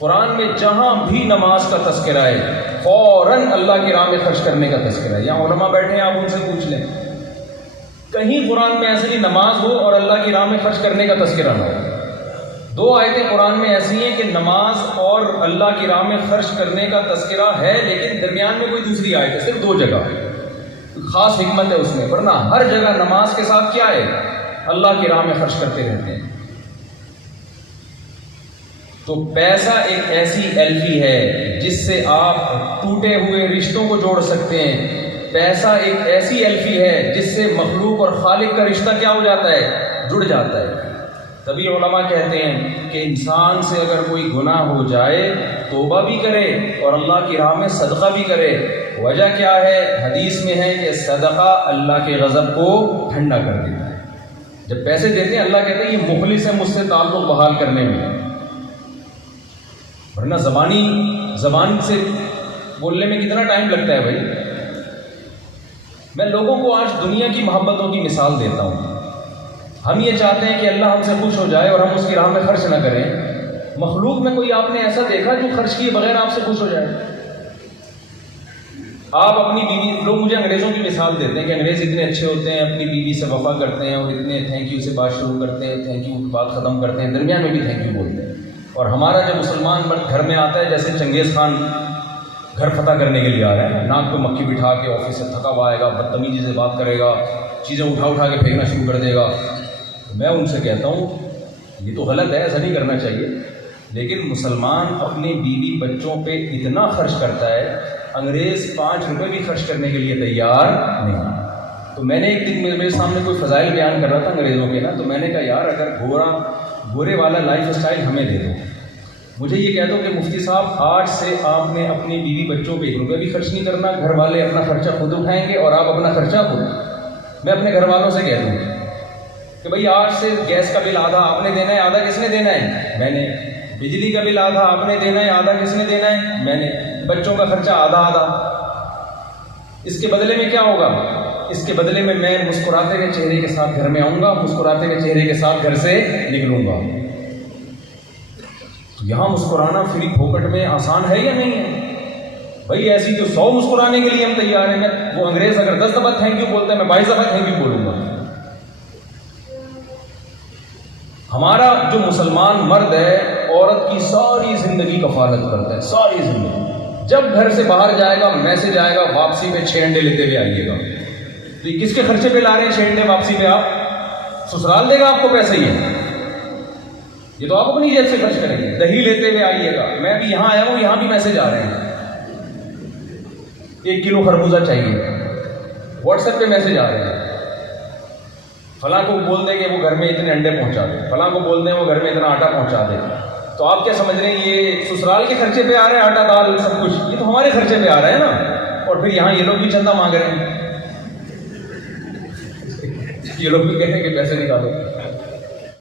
قرآن میں جہاں بھی نماز کا تذکرہ ہے فوراً اللہ کی راہ میں خرچ کرنے کا تذکرہ ہے. یہاں علماء بیٹھے ہیں, آپ ان سے پوچھ لیں, کہیں قرآن میں ایسی نماز ہو اور اللہ کی راہ میں خرچ کرنے کا تذکرہ نہ ہو. 2 آیتیں قرآن میں ایسی ہیں کہ نماز اور اللہ کی راہ میں خرچ کرنے کا تذکرہ ہے, لیکن درمیان میں کوئی دوسری آیت ہے, صرف 2 جگہ, خاص حکمت ہے اس میں, ورنہ ہر جگہ نماز کے ساتھ کیا ہے, اللہ کی راہ میں خرچ کرتے رہتے ہیں. تو پیسہ ایک ایسی ایلفی ہے جس سے آپ ٹوٹے ہوئے رشتوں کو جوڑ سکتے ہیں. پیسہ ایک ایسی ایلفی ہے جس سے مخلوق اور خالق کا رشتہ کیا ہو جاتا ہے, جڑ جاتا ہے. تبھی علماء کہتے ہیں کہ انسان سے اگر کوئی گناہ ہو جائے توبہ بھی کرے اور اللہ کی راہ میں صدقہ بھی کرے. وجہ کیا ہے؟ حدیث میں ہے کہ صدقہ اللہ کے غضب کو ٹھنڈا کر دیتا ہے. جب پیسے دیتے ہیں اللہ کہتے ہیں یہ مخلص ہے مجھ سے تعلق بحال کرنے میں, ورنہ زبان سے بولنے میں کتنا ٹائم لگتا ہے بھائی. میں لوگوں کو آج دنیا کی محبتوں کی مثال دیتا ہوں. ہم یہ چاہتے ہیں کہ اللہ ہم سے خوش ہو جائے اور ہم اس کی راہ میں خرچ نہ کریں. مخلوق میں کوئی آپ نے ایسا دیکھا جو خرچ کیے بغیر آپ سے خوش ہو جائے؟ آپ اپنی بیوی, لوگ مجھے انگریزوں کی مثال دیتے ہیں کہ انگریز اتنے اچھے ہوتے ہیں, اپنی بیوی سے وفا کرتے ہیں اور اتنے تھینک یو سے بات شروع کرتے ہیں, تھینک یو بات ختم کرتے ہیں, درمیان میں بھی تھینک یو بولتے ہیں. اور ہمارا جب مسلمان مرد گھر میں آتا ہے جیسے چنگیز خان گھر فتح کرنے کے لیے آ رہا ہے, ناک پہ مکھی بٹھا کے آفس سے تھکا ہوا آئے گا, بدتمیزی سے بات کرے گا, چیزیں اٹھا کے پھینکنا شروع کر دے گا. میں ان سے کہتا ہوں یہ تو غلط ہے, ایسا نہیں کرنا چاہیے. لیکن مسلمان اپنے بیوی بچوں پہ اتنا خرچ کرتا ہے, انگریز 5 روپے بھی خرچ کرنے کے لیے تیار نہیں. تو میں نے ایک دن میرے سامنے کوئی فضائل بیان کر رہا تھا انگریزوں کے نا, تو میں نے کہا یار اگر گورے والا لائف اسٹائل ہمیں دے دو, مجھے یہ کہہ دو کہ مفتی صاحب آج سے آپ نے اپنی بیوی بچوں پہ 1 روپے بھی خرچ نہیں کرنا, گھر والے اپنا خرچہ خود اٹھائیں گے اور آپ اپنا خرچہ خود. میں اپنے گھر والوں سے کہہ دوں کہ بھائی آج سے گیس کا بل آدھا آپ نے دینا ہے, آدھا کس نے دینا ہے, میں نے. بجلی کا بل آدھا آپ نے دینا ہے, آدھا کس نے دینا ہے, میں نے. بچوں کا خرچہ آدھا. اس کے بدلے میں کیا ہوگا؟ اس کے بدلے میں مسکراتے ہوئے چہرے کے ساتھ گھر میں آؤں گا, مسکراتے ہوئے چہرے کے ساتھ گھر سے نکلوں گا. تو یہاں مسکرانا فری پھوکٹ میں آسان ہے یا نہیں ہے بھائی؟ ایسی جو 100 مسکرانے کے لیے ہم تیار ہیں. میں وہ انگریز اگر 10 دفعہ تھینک یو بولتا ہے, میں 22 دفعہ تھینک یو بولوں گا. ہمارا جو مسلمان مرد ہے عورت کی ساری زندگی کفالت کرتا ہے, ساری زندگی. جب گھر سے باہر جائے گا میسج آئے گا واپسی پہ 6 انڈے لیتے ہوئے آئیے گا. تو یہ کس کے خرچے پہ لا رہے ہیں 6 انڈے واپسی پہ؟ آپ سسرال دے گا آپ کو پیسے, یہ تو آپ اپنی جیب سے خرچ کریں گے. دہی لیتے ہوئے آئیے گا, میں بھی یہاں آیا ہوں, یہاں بھی میسج آ رہے ہیں 1 کلو خربوزہ چاہیے, واٹس ایپ پہ میسج آ رہے ہیں. فلاں کو بول دیں کہ وہ گھر میں اتنے انڈے پہنچا دے, فلاں کو بول دیں وہ گھر میں اتنا آٹا پہنچا دے. تو آپ کیا سمجھ رہے ہیں یہ سسرال کے خرچے پہ آ رہے ہیں آٹا دال سب کچھ؟ یہ تو ہمارے خرچے پہ آ رہا ہے نا. اور پھر یہاں یہ لوگ بھی چندہ مانگ رہے ہیں, یہ لوگ بھی کہتے ہیں کہ پیسے نکالو.